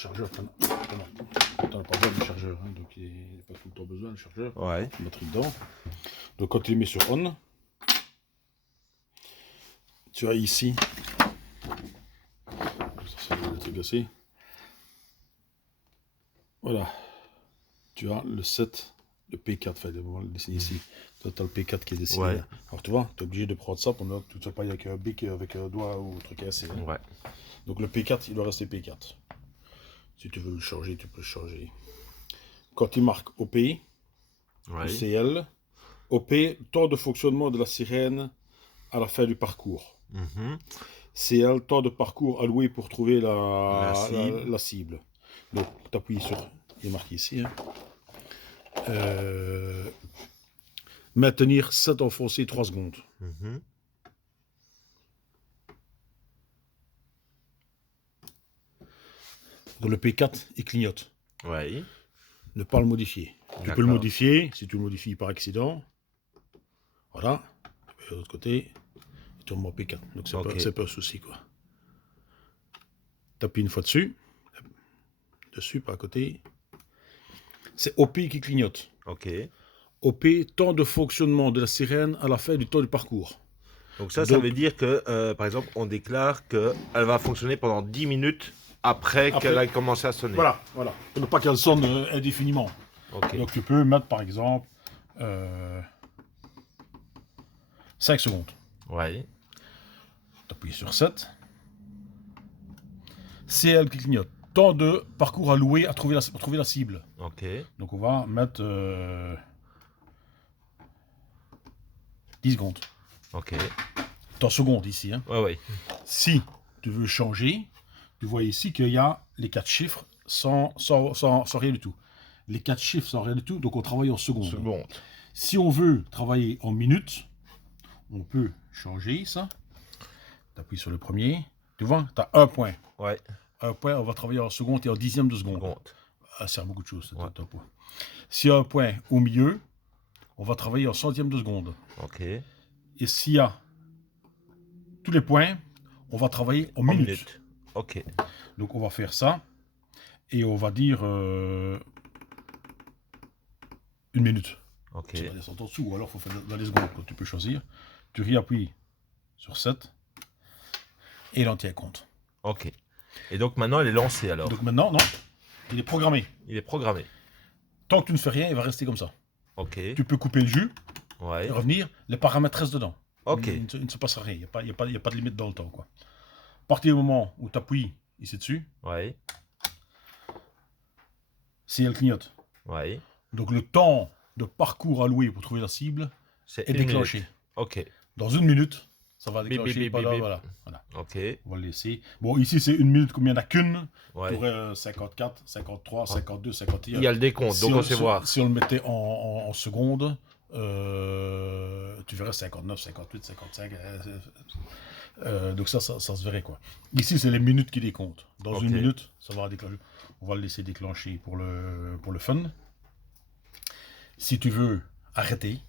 chargeur, t'en as pas besoin du chargeur, hein, donc il n'y a pas tout le temps besoin du chargeur. Ouais. Batterie dedans. Donc quand tu les mets sur on, tu as ici, ça c'est le truc assez. Voilà, tu as le 7, le P4, enfin, le dessiné ici. Tu as le P4 qui est dessiné Ouais. là. Alors tu vois, tu es obligé de prendre ça pendant que tu ne sois pas avec un bic, avec un doigt ou un truc assez. Hein. Ouais. Donc le P4, il doit rester P4. Si tu veux le changer, tu peux le changer. Quand il marque OP, Ouais. CL, OP, temps de fonctionnement de la sirène à la fin du parcours. CL, temps de parcours alloué pour trouver la cible. Donc, tu appuies sur, il est marqué ici, hein. Maintenir 7 enfoncé 3 secondes. Donc, le P4, il clignote. Ouais. Ne pas le modifier. Tu peux le modifier, si tu le modifies par accident. Voilà. Et de l'autre côté, tu remets P4. Donc, c'est pas un souci, quoi. Tu appuies une fois dessus. Dessus, pas à côté. C'est OP qui clignote. Ok. OP, temps de fonctionnement de la sirène à la fin du temps du parcours. Donc ça veut dire que, par exemple, on déclare qu'elle va fonctionner pendant 10 minutes après qu'elle a commencé à sonner. Voilà. Pour ne pas qu'elle sonne indéfiniment. Okay. Donc tu peux mettre, par exemple, 5 secondes. Ouais. Tu appuies sur 7. C'est elle qui clignote. Temps de parcours alloué à trouver la cible. Ok. Donc on va mettre 10 secondes. Ok. En secondes ici. Hein. Ouais. Si tu veux changer, tu vois ici qu'il y a les 4 chiffres sans rien du tout. Les 4 chiffres sans rien du tout, donc on travaille en secondes. Si on veut travailler en minutes, on peut changer ça. Tu appuies sur le premier. Tu vois, tu as un point. Ouais. Un point, on va travailler en secondes et en dixième de seconde. Ça sert à beaucoup de choses. Ouais. S'il y a un point au milieu, on va travailler en centième de seconde. Ok. Et s'il y a tous les points, on va travailler en minutes. Ok. Donc on va faire ça. Et on va dire 1 minute. Ok. Tu vas descendre en dessous, ou alors il faut faire dans les secondes. Donc, tu peux choisir. Tu réappuies sur 7. Et il en tient compte. Ok. Et donc maintenant, elle est lancée alors. Donc maintenant, non. Il est programmé. Il est programmé. Tant que tu ne fais rien, il va rester comme ça. Ok. Tu peux couper le jus. Ouais. Et revenir. Les paramètres restent dedans. Ok. Il ne se passera rien. Il n'y a pas de limite dans le temps, quoi. À partir du moment où tu appuies ici dessus. Ouais. Si elle clignote. Ouais. Donc le temps de parcours alloué pour trouver la cible est déclenché. Minute. Ok. Dans 1 minute, ça va déclencher. Voilà. Ok. On va le laisser. Bon, ici c'est 1 minute, comme il n'y en a qu'une. Ouais. Pour 54, 53, 52, 51. Il y a le décompte, donc on sait voir. Si on le mettait en secondes, tu verrais 59, 58, 55. Donc ça se verrait, quoi. Ici, c'est les minutes qui décomptent. Dans 1 minute, ça va déclencher. On va le laisser déclencher pour le fun. Si tu veux arrêter,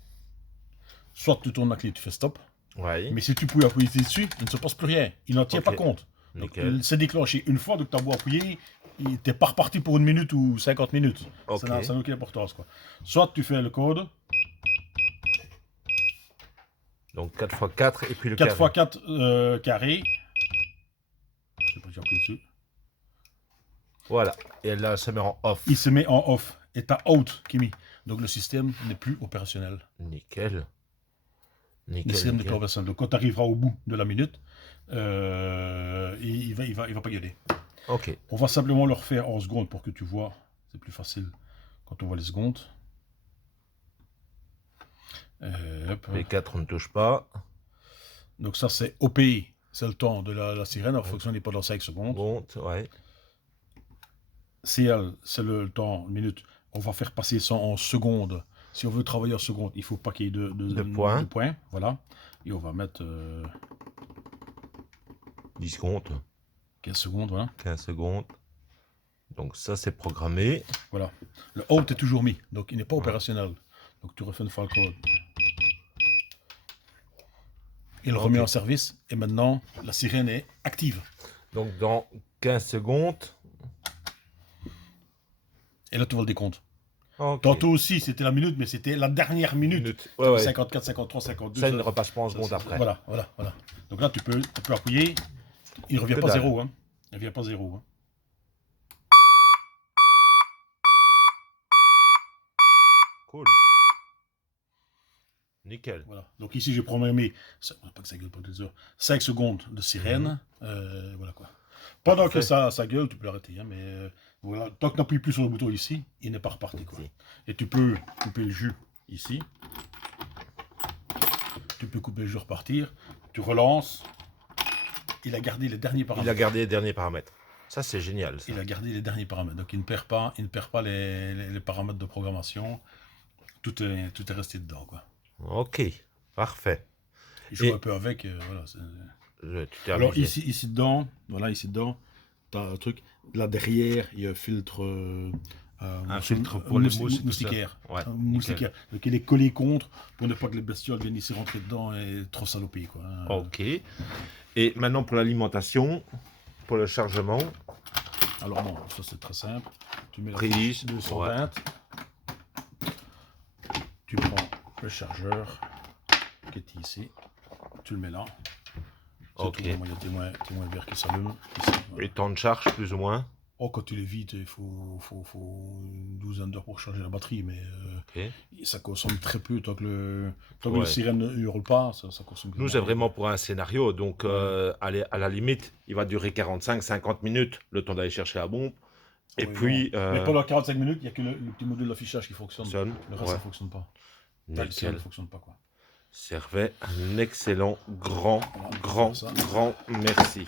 soit tu tournes la clé, tu fais stop. Ouais. Mais si tu pouvais appuyer dessus, il ne se passe plus rien. Il n'en tient pas compte. Donc, il s'est déclenché une fois, donc tu as beau appuyer, tu n'es pas reparti pour 1 minute ou 50 minutes. Ça n'a aucune importance, quoi. Soit tu fais le code. Donc 4x4 et puis le 4x4 carré. Je sais pas si j'ai appuyé dessus. Voilà. Et là, ça met en off. Il se met en off. Et tu as out qui est mis. Donc le système n'est plus opérationnel. Nickel. Le système n'est plus opérationnel. Donc quand tu arriveras au bout de la minute, il va pas gueuler. Ok. On va simplement le refaire en secondes pour que tu vois. C'est plus facile quand on voit les secondes. Les 4, on ne touche pas. Donc ça, c'est OPI. C'est le temps de la sirène. Elle ne fonctionne pas dans 5 secondes. Bon, ouais. CL, c'est le temps, minute. On va faire passer ça en secondes. Si on veut travailler en secondes, il ne faut pas qu'il y ait de points. Voilà. Et on va mettre 10 secondes. 15 secondes, voilà. 15 secondes. Donc ça, c'est programmé. Voilà. Le out est toujours mis. Donc il n'est pas opérationnel. Donc tu refais une fois le code. Il remet en service. Et maintenant, la sirène est active. Donc dans 15 secondes, Et là, tu vois le décompte. Ok. Tantôt aussi, c'était la minute, mais c'était la dernière minute. Ouais, ouais. 54, 53, 52. Ça, il ne repasse pas en seconde après. Voilà. Donc là, tu peux appuyer. Il ne revient Que pas dalle. zéro. Hein. Il ne revient pas zéro. Hein. Cool. Nickel. Voilà. Donc ici, j'ai programmé, pas que ça gueule pas 2 heures, 5 secondes de sirène. Voilà quoi. Pendant que ça gueule, tu peux l'arrêter. Hein, mais voilà. Tant que tu n'appuies plus sur le bouton ici, il n'est pas reparti. Quoi. Et tu peux couper le jus ici. Tu peux couper le jus, repartir. Tu relances. Il a gardé les derniers paramètres. Il a gardé les derniers paramètres. Ça, c'est génial. Ça. Il a gardé les derniers paramètres. Donc il ne perd pas les paramètres de programmation. Tout est resté dedans. Quoi. Ok, parfait. Il joue un peu avec. Voilà, Tu t'es alors amusé. ici dedans, tu as un truc. Là derrière, il y a un filtre. Un filtre pour les mousses. Moustiquaires. Ouais, Moustiquaire. Donc il est collé contre pour ne pas que les bestioles viennent ici rentrer dedans et trop saloper. Quoi. Ok. Et maintenant pour l'alimentation, pour le chargement. Alors bon, ça c'est très simple. Tu mets la Prise, fiche 220. Tu prends le chargeur qui est ici. Tu le mets là. Ok. Il y a tes moins verts qui s'allument. Ici, voilà. Et temps de charge plus ou moins. Oh, quand tu les vides, il faut une douzaine d'heures pour charger la batterie, mais ça consomme très peu. Tant que le sirène ne hurle pas, ça consomme. Nous, c'est vraiment pour un scénario. Donc, à la limite, il va durer 45-50 minutes, le temps d'aller chercher la bombe. Et puis. Mais pendant 45 minutes, il n'y a que le petit module d'affichage qui fonctionne. Le reste, ça ne fonctionne pas. Le sirène ne fonctionne pas. Quoi. Servait un excellent, grand merci.